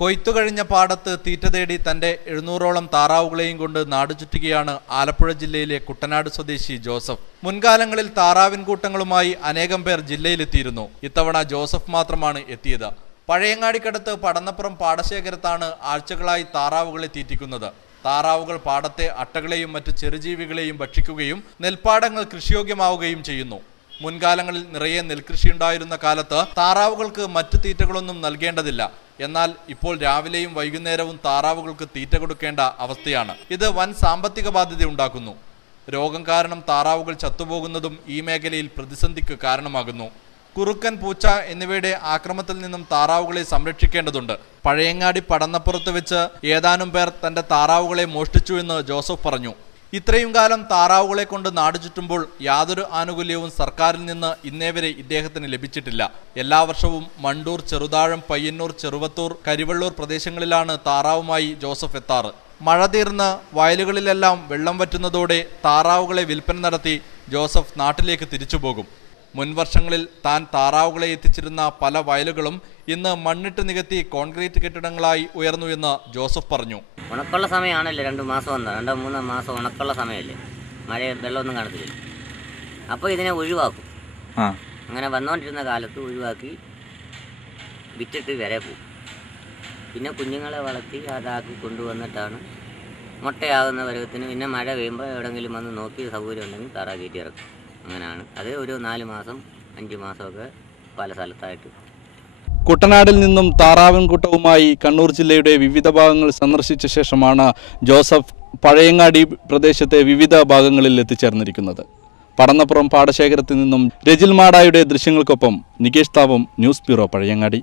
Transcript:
കൊയ്ത്തുകഴിഞ്ഞ പാടത്ത് തീറ്റ തേടി തന്റെ 700ഓളം താറാവുകളെയും കൊണ്ട് നാടുചുറ്റുകയാണ് ആലപ്പുഴ ജില്ലയിലെ കുട്ടനാട് സ്വദേശി ജോസഫ്. മുൻകാലങ്ങളിൽ താറാവിൻ കൂട്ടങ്ങളുമായി അനേകം പേർ ജില്ലയിലെത്തിയിരുന്നു. ഇത്തവണ ജോസഫ് മാത്രമാണ് എത്തിയത്. പഴയങ്ങാടിക്കടുത്ത് പടന്നപ്പുറം പാടശേഖരത്താണ് ആഴ്ചകളായി താറാവുകളെ തീറ്റിക്കുന്നത്. താറാവുകൾ പാടത്തെ അട്ടകളെയും മറ്റു ചെറുജീവികളെയും ഭക്ഷിക്കുകയും നെൽപ്പാടങ്ങൾ കൃഷിയോഗ്യമാവുകയും ചെയ്യുന്നു. മുൻകാലങ്ങളിൽ നിറയെ നെൽകൃഷിയുണ്ടായിരുന്ന കാലത്ത് താറാവുകൾക്ക് മറ്റു തീറ്റകളൊന്നും നൽകേണ്ടതില്ല. എന്നാൽ ഇപ്പോൾ രാവിലെയും വൈകുന്നേരവും താറാവുകൾക്ക് തീറ്റ കൊടുക്കേണ്ട അവസ്ഥയാണ്. ഇത് വൻ സാമ്പത്തിക ബാധ്യത ഉണ്ടാക്കുന്നു. രോഗം കാരണം താറാവുകൾ ചത്തുപോകുന്നതും ഈ മേഖലയിൽ പ്രതിസന്ധിക്ക് കാരണമാകുന്നു. കുറുക്കൻ, പൂച്ച എന്നിവയുടെ ആക്രമണത്തിൽ നിന്നും താറാവുകളെ സംരക്ഷിക്കേണ്ടതുണ്ട്. പഴയങ്ങാടി പടന്നപ്പുറത്ത് വെച്ച് ഏതാനും പേർ തന്റെ താറാവുകളെ മോഷ്ടിച്ചു എന്ന് ജോസഫ് പറഞ്ഞു. ഇത്രയും കാലം താറാവുകളെ കൊണ്ട് നാട് ചുറ്റുമ്പോൾ യാതൊരു ആനുകൂല്യവും സർക്കാരിൽ നിന്ന് ഇന്നേവരെ ഇദ്ദേഹത്തിന് ലഭിച്ചിട്ടില്ല. എല്ലാ വർഷവും മണ്ടൂർ, ചെറുതാഴം, പയ്യന്നൂർ, ചെറുവത്തൂർ, കരിവള്ളൂർ പ്രദേശങ്ങളിലാണ് താറാവുമായി ജോസഫ് എത്താറ്. മഴ തീർന്ന് വയലുകളിലെല്ലാം വെള്ളം വറ്റുന്നതോടെ താറാവുകളെ വിൽപ്പന നടത്തി ജോസഫ് നാട്ടിലേക്ക് തിരിച്ചുപോകും. മുൻവർഷങ്ങളിൽ താൻ താറാവുകളെ എത്തിച്ചിരുന്ന പല വയലുകളും ഇന്ന് മണ്ണിട്ട് നികത്തി കോൺക്രീറ്റ് കെട്ടിടങ്ങളായി ഉയർന്നു എന്ന് ജോസഫ് പറഞ്ഞു. ഉണക്കുള്ള സമയമാണല്ലോ, 2 മാസം 2-3 മാസം ഉണക്കുള്ള സമയമല്ലേ, മഴ വെള്ളമൊന്നും കാണത്തില്ല. അപ്പോൾ ഇതിനെ ഒഴിവാക്കും. അങ്ങനെ വന്നുകൊണ്ടിരുന്ന കാലത്ത് ഒഴിവാക്കി വിറ്റിട്ട് വരെ പോകും. പിന്നെ കുഞ്ഞുങ്ങളെ വളർത്തി അതാക്കി കൊണ്ടുവന്നിട്ടാണ് മുട്ടയാകുന്ന പരുവത്തിന്. പിന്നെ മഴ പെയ്യുമ്പോൾ എവിടെയെങ്കിലും വന്ന് നോക്കി സൗകര്യം ഉണ്ടെങ്കിൽ താറാ കയറ്റി ഇറക്കും. അങ്ങനെയാണ് അത്. ഒരു 4 മാസം 5 മാസമൊക്കെ പല സ്ഥലത്തായിട്ട്. കുട്ടനാടിൽ നിന്നും താറാവിൻ കൂട്ടവുമായി കണ്ണൂർ ജില്ലയുടെ വിവിധ ഭാഗങ്ങൾ സന്ദർശിച്ച ശേഷമാണ് ജോസഫ് പഴയങ്ങാടി പ്രദേശത്തെ വിവിധ ഭാഗങ്ങളിൽ എത്തിച്ചേർന്നിരിക്കുന്നത്. പടന്നപ്പുറം പാടശേഖരത്തിൽ നിന്നും രജിൽ മാടായുടെ ദൃശ്യങ്ങൾക്കൊപ്പം നികേഷ് താപം, ന്യൂസ് ബ്യൂറോ, പഴയങ്ങാടി.